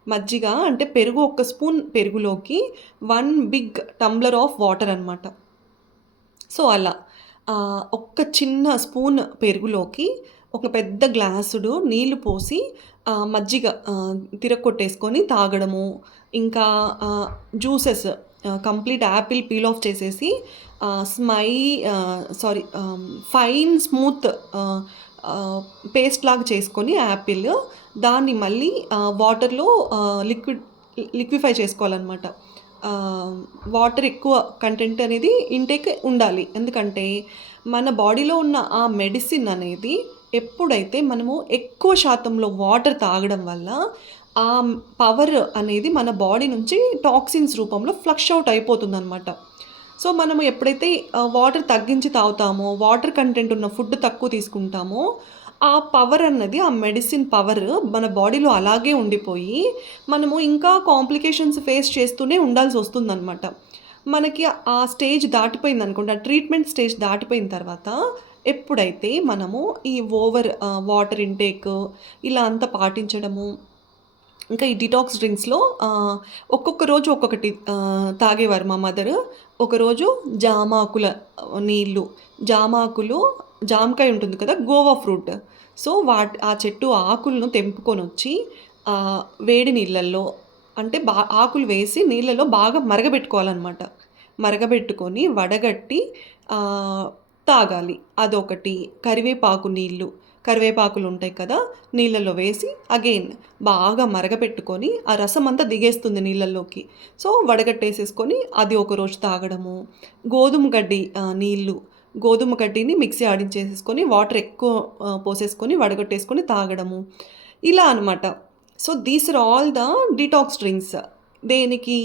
మజ్జిగ అంటే పెరుగు, ఒక స్పూన్ పెరుగులోకి 1 బిగ్ టంబ్లర్ ఆఫ్ వాటర్ అనమాట. సో, అలా ఒక్క చిన్న స్పూన్ పెరుగులోకి ఒక పెద్ద గ్లాసుడు నీళ్లు పోసి మజ్జిగ తిరగకొట్టేసుకొని తాగడము. ఇంకా juices complete Apple peel off చేసేసి స్మై ఫైన్ స్మూత్ పేస్ట్ లాగా చేసుకొని యాపిల్ దాన్ని మళ్ళీ వాటర్‌లో లిక్విఫై చేసుకోవాలనమాట. వాటర్ ఎక్కువ కంటెంట్ అనేది ఇంటేక్ ఉండాలి. ఎందుకంటే మన బాడీలో ఉన్న ఆ మెడిసిన్ అనేది ఎప్పుడైతే మనము ఎక్కువ శాతంలో వాటర్ తాగడం వల్ల ఆ పవర్ అనేది మన బాడీ నుంచి టాక్సిన్స్ రూపంలో ఫ్లష్ అవుట్ అయిపోతుందనమాట. సో, మనము ఎప్పుడైతే వాటర్ తగ్గించి తాగుతామో, వాటర్ కంటెంట్ ఉన్న ఫుడ్ తక్కువ తీసుకుంటామో, ఆ పవర్ అన్నది, ఆ మెడిసిన్ పవర్ మన బాడీలో అలాగే ఉండిపోయి, మనము ఇంకా కాంప్లికేషన్స్ ఫేస్ చేస్తూనే ఉండాల్సొస్తుందనమాట. మనకి ఆ స్టేజ్ దాటిపోయిందనుకోండి, ఆ ట్రీట్మెంట్ స్టేజ్ దాటిపోయిన తర్వాత, ఎప్పుడైతే మనము ఈ వాటర్ ఇంటేక్ ఇలా అంతా పాటించడము, ఇంకా ఈ డిటాక్స్ డ్రింక్స్‌లో ఒక్కొక్క రోజు ఒక్కొక్కటి తాగేవారు మా మదరు. ఒకరోజు జామాకుల నీళ్ళు, జామకాయ ఉంటుంది కదా! గోవా ఫ్రూట్. సో, ఆ చెట్టు ఆకులను తెంపుకొనొచ్చి వేడి నీళ్ళల్లో అంటే ఆకులు వేసి నీళ్ళలో బాగా మరగబెట్టుకోవాలనమాట. మరగబెట్టుకొని వడగట్టి తాగాలి. అదొకటి. కరివేపాకు నీళ్ళు. కరివేపాకులు ఉంటాయి కదా, నీళ్ళల్లో వేసి అగైన్ బాగా మరగపెట్టుకొని ఆ రసం అంతా దిగేస్తుంది నీళ్ళల్లోకి. సో వడగట్టేసేసుకొని అది ఒకరోజు తాగడము. గోధుమ గడ్డి నీళ్ళు, గోధుమ గడ్డిని మిక్సీ ఆడించేసేసుకొని వాటర్ ఎక్కువ పోసేసుకొని వడగట్టేసుకొని తాగడము. ఇలా అనమాట. So these are all the detox drinks. దేనికి?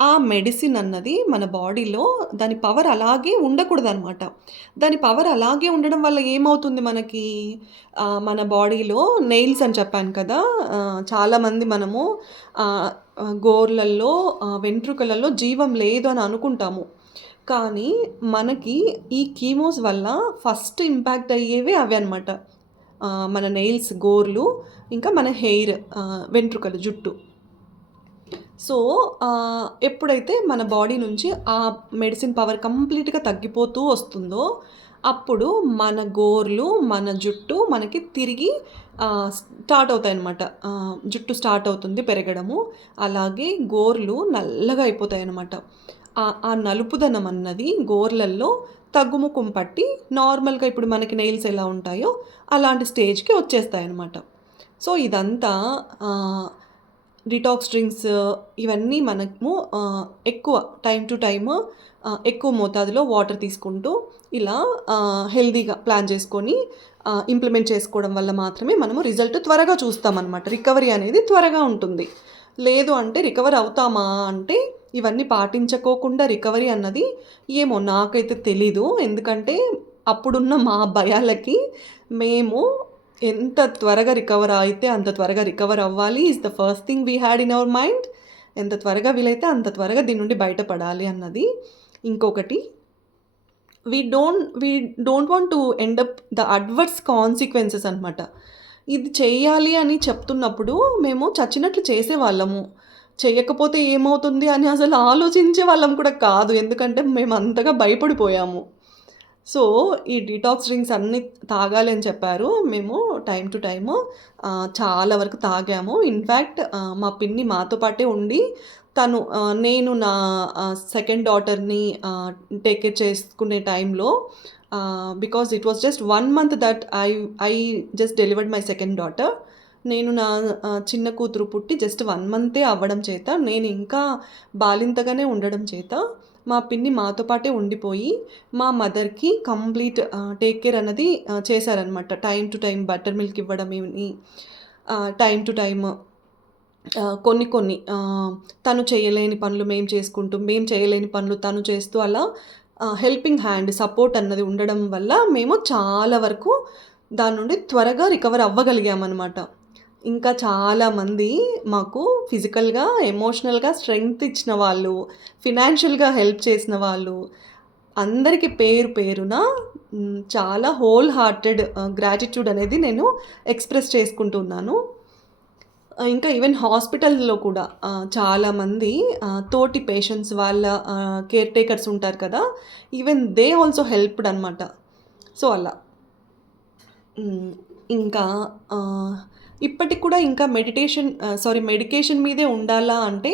ఆ మెడిసిన్ అన్నది మన బాడీలో దాని పవర్ అలాగే ఉండకూడదనమాట. దాని పవర్ అలాగే ఉండడం వల్ల ఏమవుతుంది మనకి? మన బాడీలో నెయిల్స్ అని చెప్పాను కదా! చాలామంది మనము గోర్లల్లో, వెంట్రుకలలో జీవం లేదు అని అనుకుంటాము. కానీ మనకి ఈ కీమోస్ వల్ల ఫస్ట్ ఇంపాక్ట్ అయ్యేవి అవే అనమాట. మన నెయిల్స్, గోర్లు, ఇంకా మన హెయిర్, వెంట్రుకలు, జుట్టు. సో ఎప్పుడైతే మన బాడీ నుంచి ఆ మెడిసిన్ పవర్ కంప్లీట్‌గా తగ్గిపోతూ వస్తుందో, అప్పుడు మన గోర్లు, మన జుట్టు మనకి తిరిగి స్టార్ట్ అవుతాయన్నమాట. జుట్టు స్టార్ట్ అవుతుంది పెరగడము. అలాగే గోర్లు నల్లగా అయిపోతాయన్నమాట. ఆ నలుపుదనం అన్నది గోర్లల్లో తగ్గుముఖం పట్టి నార్మల్‌గా ఇప్పుడు మనకి నెయిల్స్ ఎలా ఉంటాయో అలాంటి స్టేజ్‌కి వచ్చేస్తాయన్నమాట. సో ఇదంతా డిటాక్స్ డ్రింక్స్ ఇవన్నీ మనము ఎక్కువ టైమ్ టు టైమ్ ఎక్కువ మోతాదులో వాటర్ తీసుకుంటూ ఇలా హెల్తీగా ప్లాన్ చేసుకొని ఇంప్లిమెంట్ చేసుకోవడం వల్ల మాత్రమే మనము రిజల్ట్ త్వరగా చూస్తామన్నమాట. రికవరీ అనేది త్వరగా ఉంటుంది. లేదు అంటే రికవర్ అవుతామా అంటే ఇవన్నీ పాటించకోకుండా రికవరీ అన్నది ఏమో నాకైతే తెలీదు. ఎందుకంటే అప్పుడున్న మా భయాలకి మేము ఎంత త్వరగా రికవర్ అయితే అంత త్వరగా రికవర్ అవ్వాలి is the first thing we had in our mind. ఎంత త్వరగా వీలైతే అంత త్వరగా దీని నుండి బయటపడాలి అన్నది. ఇంకొకటి, we don't want to end up the adverse consequences అనమాట. ఇది చేయాలి అని చెప్తున్నప్పుడు మేము చచ్చినట్లు చేసేవాళ్ళము. చెయ్యకపోతే ఏమవుతుంది అని అసలు ఆలోచించే వాళ్ళం కూడా కాదు. ఎందుకంటే మేము అంతగా భయపడిపోయాము. సో ఈ డిటాక్స్ డ్రింక్స్ అన్నీ తాగాలి అని చెప్పారు. మేము టైమ్ టు టైము చాలా వరకు తాగాము. ఇన్‌ఫ్యాక్ట్ మా పిన్ని మాతో పాటే ఉండి తను నేను నా సెకండ్ డాటర్‌ని టేక్ కేర్ చేసుకునే టైంలో, because it was just 1 month that I just delivered my second daughter. నేను నా చిన్న కూతురు పుట్టి జస్ట్ 1 మంతే అవ్వడం చేత, నేను ఇంకా బాలింతగానే ఉండడం చేత మా పిన్ని మాతో పాటే ఉండిపోయి మా మదర్‌కి కంప్లీట్ టేక్ కేర్ అన్నది చేశారనమాట. Time to time butter milk ఇవ్వడం ఏమి, టైమ్ టు టైమ్ కొన్ని కొన్ని తను చేయలేని పనులు మేము చేసుకుంటూ, మేము చేయలేని పనులు తను చేస్తూ అలా హెల్పింగ్ హ్యాండ్, సపోర్ట్ అన్నది ఉండడం వల్ల మేము చాలా వరకు దాని నుండి త్వరగా రికవర్ అవ్వగలిగామనమాట. ఇంకా చాలామంది మాకు ఫిజికల్‌గా, ఎమోషనల్‌గా స్ట్రెంగ్త్ ఇచ్చిన వాళ్ళు, ఫినాన్షియల్‌గా హెల్ప్ చేసిన వాళ్ళు అందరికీ పేరు పేరున చాలా హోల్ హార్టెడ్ గ్రాటిట్యూడ్ అనేది నేను ఎక్స్‌ప్రెస్ చేసుకుంటున్నాను. ఇంకా ఈవెన్ హాస్పిటల్‌లో కూడా చాలామంది తోటి పేషెంట్స్ వాళ్ళ కేర్ టేకర్స్ ఉంటారు కదా! ఈవెన్ దే ఆల్సో హెల్ప్డ్ అనమాట. సో అలా. ఇంకా ఇప్పటికి కూడా ఇంకా మెడికేషన్ మీదే ఉండాలా అంటే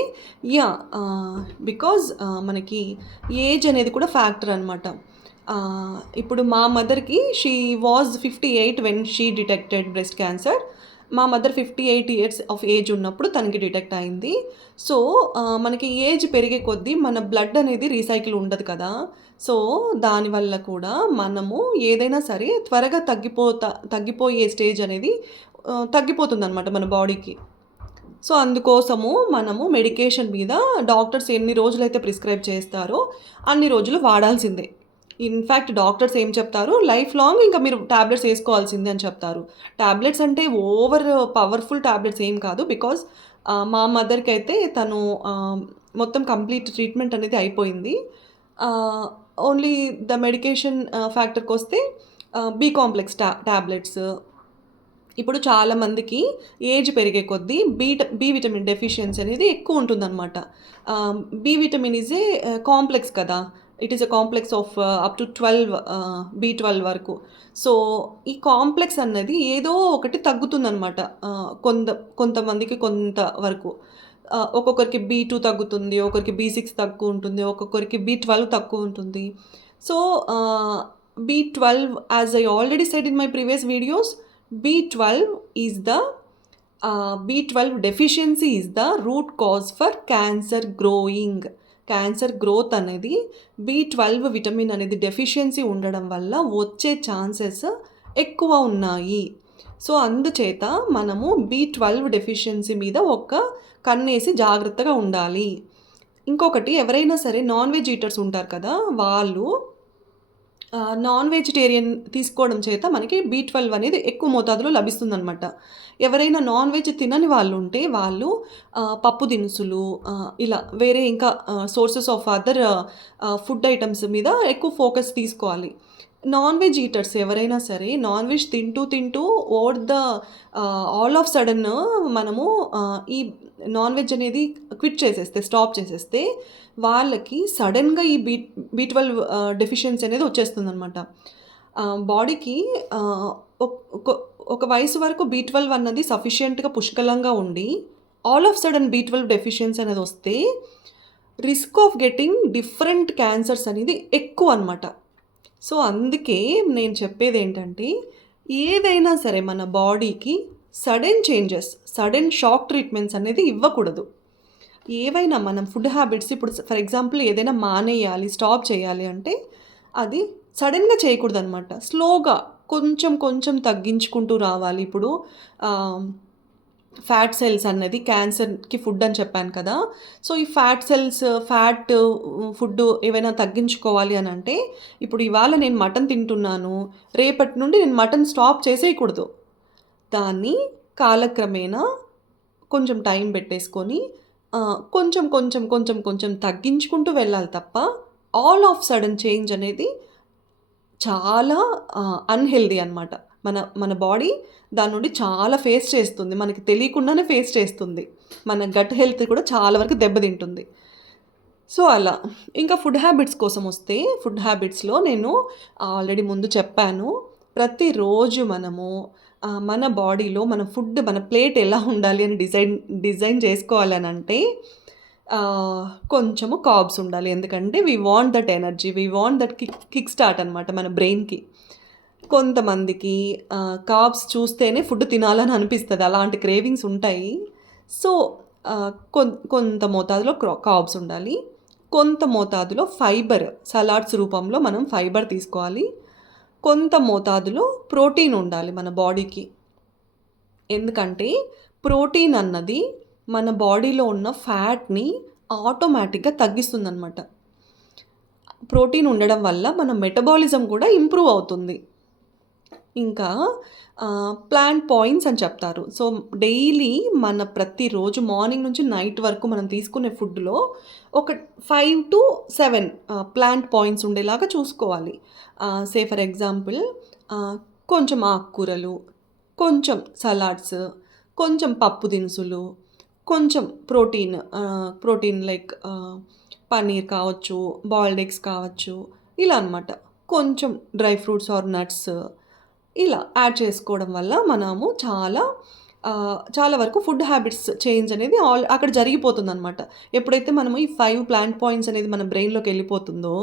బికాజ్ మనకి ఏజ్ అనేది కూడా ఫ్యాక్టర్ అనమాట. ఇప్పుడు మా మదర్‌కి she was 58 when she detected breast cancer. మా మదర్ 58 ఇయర్స్ ఆఫ్ ఏజ్ ఉన్నప్పుడు తనకి డిటెక్ట్ అయింది. సో మనకి ఏజ్ పెరిగే కొద్దీ మన బ్లడ్ అనేది రీసైకిల్ ఉండదు కదా! సో దానివల్ల కూడా మనము ఏదైనా సరే త్వరగా తగ్గిపోయే స్టేజ్ అనేది తగ్గిపోతుందనమాట మన బాడీకి. సో అందుకోసము మనము మెడికేషన్ మీద డాక్టర్స్ ఎన్ని రోజులైతే ప్రిస్క్రైబ్ చేస్తారో అన్ని రోజులు వాడాల్సిందే. ఇన్‌ఫ్యాక్ట్ డాక్టర్స్ ఏం చెప్తారు, లైఫ్ లాంగ్ ఇంకా మీరు టాబ్లెట్స్ ఏసుకోవాల్సిందే అని చెప్తారు. టాబ్లెట్స్ అంటే ఓవర్ పవర్‌ఫుల్ టాబ్లెట్స్ ఏం కాదు. బికాజ్ మా మదర్‌కైతే తను మొత్తం కంప్లీట్ ట్రీట్మెంట్ అనేది అయిపోయింది. ఓన్లీ ద మెడికేషన్ ఫ్యాక్టర్‌కొస్తే బి కాంప్లెక్స్ టాబ్లెట్స్. ఇప్పుడు చాలామందికి ఏజ్ పెరిగే కొద్దీ బి విటమిన్ డెఫిషియన్సీ అనేది ఎక్కువ ఉంటుందన్నమాట. B vitamin is a complex కదా! It is a complex of up to 12 B12 వరకు. సో ఈ కాంప్లెక్స్ అన్నది ఏదో ఒకటి తగ్గుతుందనమాట. కొంతమందికి కొంత వరకు. ఒక్కొక్కరికి B2 తగ్గుతుంది, ఒకరికి B6 తక్కువ ఉంటుంది, ఒక్కొక్కరికి B12 తక్కువ ఉంటుంది. So B12 as I already said in my previous videos, B12 is the B12 deficiency is the root cause for cancer growing. Cancer growth అనేది B12 విటమిన్ అనేది డెఫిషియన్సీ ఉండడం వల్ల వచ్చే ఛాన్సెస్ ఎక్కువ ఉన్నాయి. సో అందుచేత మనము B12 డెఫిషియన్సీ మీద ఒక కన్నేసి జాగ్రత్తగా ఉండాలి. ఇంకొకటి, ఎవరైనా సరే నాన్ వెజ్ ఈటర్స్ ఉంటారు కదా, వాళ్ళు నాన్ వెజిటేరియన్ తీసుకోవడం చేత మనకి B12 అనేది ఎక్కువ మోతాదులో లభిస్తుందనమాట. ఎవరైనా నాన్ వెజ్ తినని వాళ్ళు ఉంటే వాళ్ళు పప్పు దినుసులు, ఇలా వేరే ఇంకా sources of other food items మీద ఎక్కువ ఫోకస్ తీసుకోవాలి. నాన్ వెజ్ ఈటర్స్ ఎవరైనా సరే నాన్ వెజ్ తింటూ ఆల్ ఆఫ్ సడన్ మనము ఈ నాన్ వెజ్ అనేది స్టాప్ చేసేస్తే వాళ్ళకి సడన్గా ఈ B12 డెఫిషియన్సీ అనేది వచ్చేస్తుందనమాట. బాడీకి ఒక వయసు వరకు B12 అన్నది సఫిషియెంట్గా పుష్కలంగా ఉండి all of sudden B12 deficiency అనేది వస్తే risk of getting different cancers అనేది ఎక్కువ అనమాట. సో అందుకే నేను చెప్పేది ఏంటంటే, ఏదైనా సరే మన బాడీకి సడన్ షాక్ ట్రీట్మెంట్స్ అనేది ఇవ్వకూడదు. ఏవైనా మనం ఫుడ్ హ్యాబిట్స్ ఇప్పుడు ఫర్ ఎగ్జాంపుల్ ఏదైనా మానేయాలి, స్టాప్ చేయాలి అంటే అది సడన్గా చేయకూడదు అనమాట. స్లోగా కొంచెం తగ్గించుకుంటూ రావాలి. ఇప్పుడు ఫ్యాట్ సెల్స్ అన్నది క్యాన్సర్కి ఫుడ్ అని చెప్పాను కదా. సో ఈ ఫ్యాట్ ఫుడ్ ఏవైనా తగ్గించుకోవాలి అని అంటే, ఇప్పుడు ఇవాళ నేను మటన్ తింటున్నాను, రేపటి నుండి నేను మటన్ స్టాప్ చేసేయకూడదు. దాన్ని కాలక్రమేణా కొంచెం టైం పెట్టేసుకొని కొంచెం తగ్గించుకుంటూ వెళ్ళాలి తప్ప ఆల్ ఆఫ్ సడన్ చేంజ్ అనేది చాలా అన్‌హెల్తీ అనమాట. మన బాడీ దాని నుండి చాలా ఫేస్ చేస్తుంది. మనకి తెలియకుండానే ఫేస్ చేస్తుంది. మన గట్ హెల్త్ కూడా చాలా వరకు దెబ్బతింటుంది. సో అలా. ఇంకా ఫుడ్ హ్యాబిట్స్ కోసం వస్తే, ఫుడ్ హ్యాబిట్స్‌లో నేను ఆల్రెడీ ముందు చెప్పాను. ప్రతిరోజు మనము మన బాడీలో మన ప్లేట్ ఎలా ఉండాలి అని డిజైన్ చేసుకోవాలనంటే కొంచెము కార్బ్స్ ఉండాలి. ఎందుకంటే we want that energy, we want that kick start అనమాట మన బ్రెయిన్‌కి. కొంతమందికి కార్బ్స్ చూస్తేనే ఫుడ్ తినాలని అనిపిస్తుంది, అలాంటి క్రేవింగ్స్ ఉంటాయి. సో కొంత మోతాదులో కార్బ్స్ ఉండాలి, కొంత మోతాదులో ఫైబర్, సలాడ్స్ రూపంలో మనం ఫైబర్ తీసుకోవాలి, కొంత మోతాదులో ప్రోటీన్ ఉండాలి మన బాడీకి. ఎందుకంటే ప్రోటీన్ అన్నది మన బాడీలో ఉన్న ఫ్యాట్ని ఆటోమేటిక్గా తగ్గిస్తుందన్నమాట. ప్రోటీన్ ఉండడం వల్ల మన మెటబాలిజం కూడా ఇంప్రూవ్ అవుతుంది. ఇంకా ప్లాంట్ పాయింట్స్ అని చెప్తారు. సో డైలీ మన ప్రతిరోజు మార్నింగ్ నుంచి నైట్ వరకు మనం తీసుకునే ఫుడ్లో ఒక 5 to 7 ప్లాంట్ పాయింట్స్ ఉండేలాగా చూసుకోవాలి. సే ఫర్ ఎగ్జాంపుల్ కొంచెం ఆకుకూరలు, కొంచెం సలాడ్స్, కొంచెం పప్పు దినుసులు, కొంచెం ప్రోటీన్ లైక్ పన్నీర్ కావచ్చు, బాయిల్డ్ ఎగ్స్ కావచ్చు, ఇలా అనమాట. కొంచెం డ్రై ఫ్రూట్స్ ఆర్ నట్స్ ఇలా యాడ్ చేసుకోవడం వల్ల మనము చాలా వరకు ఫుడ్ హ్యాబిట్స్ చేంజ్ అనేది అక్కడ జరిగిపోతుందనమాట. ఎప్పుడైతే మనము ఈ 5 ప్లాంట్ పాయింట్స్ అనేది మన బ్రెయిన్‌లోకి వెళ్ళిపోతుందో,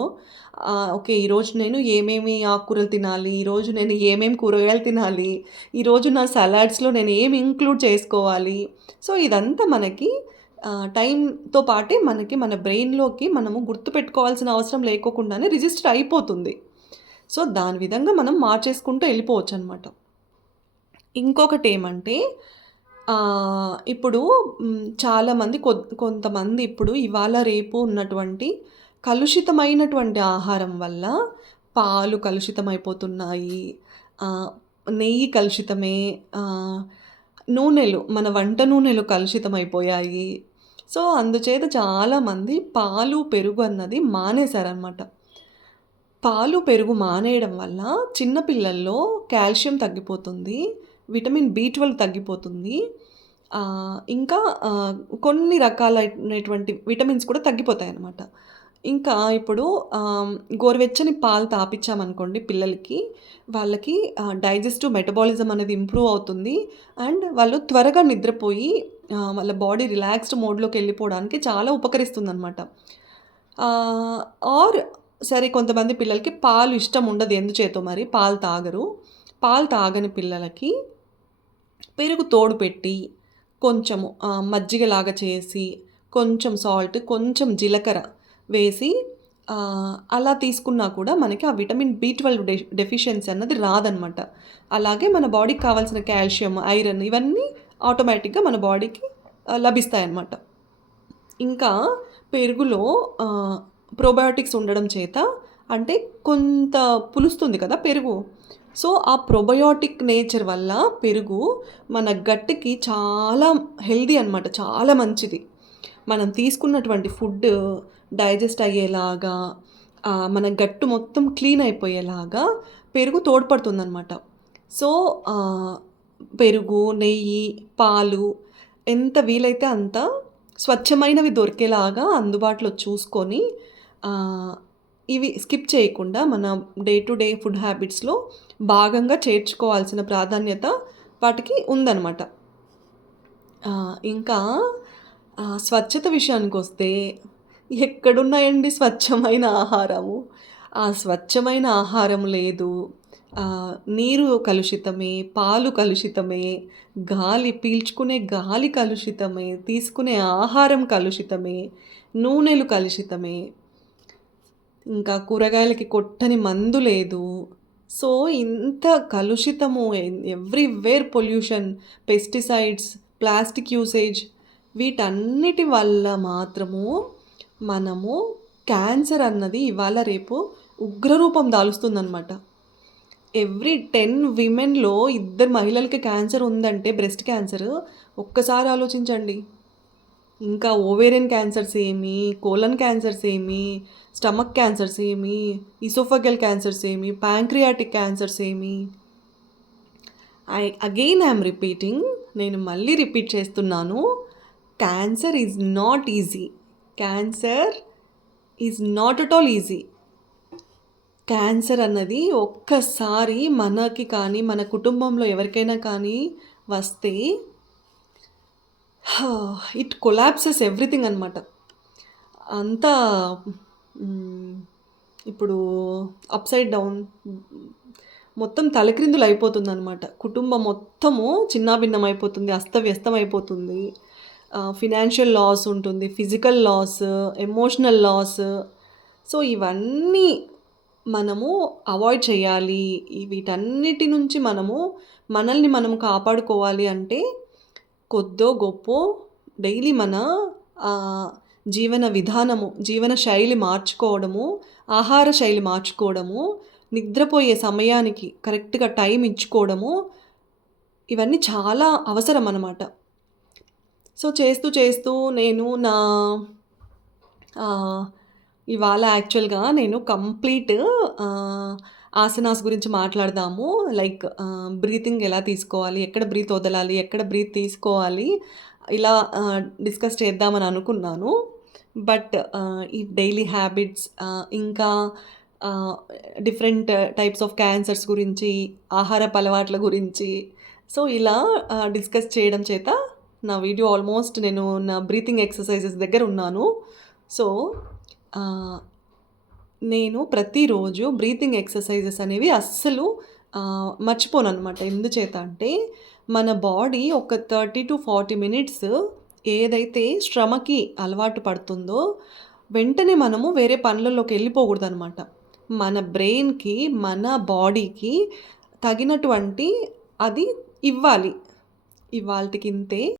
ఓకే, ఈరోజు నేను ఏమేమి ఆకుకూరలు తినాలి, ఈరోజు నేను ఏమేమి కూరగాయలు తినాలి, ఈరోజు నా సలాడ్స్‌లో నేను ఏమి ఇంక్లూడ్ చేసుకోవాలి. సో ఇదంతా మనకి టైంతో పాటే మనకి మన బ్రెయిన్‌లోకి మనము గుర్తుపెట్టుకోవాల్సిన అవసరం లేకోకుండానే రిజిస్టర్ అయిపోతుంది. సో దాని విధంగా మనం మార్చేసుకుంటూ వెళ్ళిపోవచ్చు అనమాట. ఇంకొకటి ఏమంటే, ఇప్పుడు చాలామంది కొంతమంది ఇప్పుడు ఇవాళ రేపు ఉన్నటువంటి కలుషితమైనటువంటి ఆహారం వల్ల పాలు కలుషితమైపోతున్నాయి, నెయ్యి కలుషితమే, నూనెలు, మన వంట నూనెలు కలుషితమైపోయాయి. సో అందుచేత చాలామంది పాలు, పెరుగు అన్నది మానేశారనమాట. పాలు, పెరుగు మానేయడం వల్ల చిన్నపిల్లల్లో కాల్షియం తగ్గిపోతుంది, విటమిన్ B12 తగ్గిపోతుంది, ఇంకా కొన్ని రకాలైనటువంటి విటమిన్స్ కూడా తగ్గిపోతాయన్నమాట. ఇంకా ఇప్పుడు గోరువెచ్చని పాలు తాపిచ్చామనుకోండి పిల్లలకి, వాళ్ళకి డైజెస్టివ్ మెటబాలిజం అనేది ఇంప్రూవ్ అవుతుంది. అండ్ వాళ్ళు త్వరగా నిద్రపోయి వాళ్ళ బాడీ రిలాక్స్డ్ మోడ్‌లోకి వెళ్ళిపోవడానికి చాలా ఉపకరిస్తుందనమాట. ఆర్ సరే, కొంతమంది పిల్లలకి పాలు ఇష్టం ఉండదు, ఎందుచేతో మరి పాలు తాగరు. పాలు తాగని పిల్లలకి పెరుగు తోడు పెట్టి కొంచెము మజ్జిగలాగా చేసి, కొంచెం సాల్ట్, కొంచెం జీలకర్ర వేసి అలా తీసుకున్నా కూడా మనకి ఆ విటమిన్ బి12 డెఫిషియన్సీ అన్నది రాదనమాట. అలాగే మన బాడీకి కావాల్సిన కాల్షియం, ఐరన్ ఇవన్నీ ఆటోమేటిక్‌గా మన బాడీకి లభిస్తాయన్నమాట. ఇంకా పెరుగులో ప్రోబయోటిక్స్ ఉండడం చేత అంటే కొంత పులుస్తుంది కదా పెరుగు. సో, ఆ ప్రోబయోటిక్ నేచర్ వల్ల పెరుగు మన గట్‌కి చాలా హెల్తీ అనమాట. చాలా మంచిది. మనం తీసుకున్నటువంటి ఫుడ్ డైజెస్ట్ అయ్యేలాగా మన గట్టు మొత్తం క్లీన్ అయిపోయేలాగా పెరుగు తోడ్పడుతుందనమాట. సో, పెరుగు, నెయ్యి, పాలు ఎంత వీలైతే అంత స్వచ్ఛమైనవి దొరికేలాగా అందుబాటులో చూసుకొని ఇవి స్కిప్ చేయకుండా మన డే టు డే ఫుడ్ హ్యాబిట్స్‌లో భాగంగా చేర్చుకోవాల్సిన ప్రాధాన్యత వాటికి ఉందనమాట. ఇంకా స్వచ్ఛత విషయానికొస్తే ఎక్కడున్నాయండి స్వచ్ఛమైన ఆహారము? ఆ స్వచ్ఛమైన ఆహారం లేదు. నీరు కలుషితమే, పాలు కలుషితమే, పీల్చుకునే గాలి కలుషితమే, తీసుకునే ఆహారం కలుషితమే, నూనెలు కలుషితమే. ఇంకా కూరగాయలకి కొట్టని మందు లేదు. సో, ఇంత కలుషితము everywhere pollution, pesticides, plastic usage వీటన్నిటి వల్ల మాత్రము మనము క్యాన్సర్ అన్నది ఇవాళ రేపు ఉగ్రరూపం దాలుస్తుందనమాట. ఎవ్రీ 10 విమెన్‌లో 2 మహిళలకి క్యాన్సర్ ఉందంటే బ్రెస్ట్ క్యాన్సర్ ఒక్కసారి ఆలోచించండి. ఇంకా ఓవేరియన్ క్యాన్సర్స్ ఏమి, కోలన్ క్యాన్సర్స్ ఏమి, స్టమక్ క్యాన్సర్స్ ఏమి, ఈసోఫాగల్ క్యాన్సర్స్ ఏమి, ప్యాంక్రియాటిక్ క్యాన్సర్స్ ఏమి. I'm repeating. నేను మళ్ళీ రిపీట్ చేస్తున్నాను. Cancer is not easy. Cancer is not at all easy. Cancer అన్నది ఒక్కసారి మనకి కానీ, మన కుటుంబంలో ఎవరికైనా కానీ వస్తే ఇట్ కొలాప్సెస్ ఎవ్రీథింగ్ అనమాట. అంతా ఇప్పుడు అప్‌సైడ్ డౌన్ మొత్తం తలక్రిందులు అయిపోతుందనమాట. కుటుంబం మొత్తము చిన్నాభిన్నమైపోతుంది, అస్తవ్యస్తమైపోతుంది. ఫినాన్షియల్ లాస్ ఉంటుంది, physical loss, emotional loss. So, ఇవన్నీ మనము అవాయిడ్ చేయాలి. వీటన్నిటి నుంచి మనల్ని మనం కాపాడుకోవాలి అంటే కొద్దో గొప్పో డైలీ మన జీవన విధానము, జీవన శైలి మార్చుకోవడము, ఆహార శైలి మార్చుకోవడము, నిద్రపోయే సమయానికి కరెక్ట్‌గా టైం ఇచ్చుకోవడము, ఇవన్నీ చాలా అవసరం అన్నమాట. సో, చేస్తూ నేను ఇవాళ యాక్చువల్‌గా నేను కంప్లీట్ ఆసనాస్ గురించి మాట్లాడదాము. లైక్ బ్రీతింగ్ ఎలా తీసుకోవాలి, ఎక్కడ బ్రీత్ వదలాలి, ఎక్కడ బ్రీత్ తీసుకోవాలి, ఇలా డిస్కస్ చేద్దామని అనుకున్నాను. బట్ ఈ డైలీ హ్యాబిట్స్ ఇంకా డిఫరెంట్ టైప్స్ ఆఫ్ క్యాన్సర్స్ గురించి, ఆహారపు అలవాట్ల గురించి సో, ఇలా డిస్కస్ చేయడం చేత నా వీడియో ఆల్మోస్ట్ నేను నా బ్రీతింగ్ ఎక్సర్సైజెస్ దగ్గర ఉన్నాను. సో, నేను ప్రతిరోజు బ్రీతింగ్ ఎక్సర్సైజెస్ అనేవి అస్సలు మర్చిపోననమాట. ఎందుచేత అంటే మన బాడీ ఒక 30-40 మినిట్స్ ఏదైతే శ్రమకి అలవాటు పడుతుందో వెంటనే మనము వేరే పనులలోకి వెళ్ళిపోకూడదనమాట. మన బ్రెయిన్‌కి, మన బాడీకి తగినటువంటి అది ఇవ్వాలి. ఇవాల్టికింతే.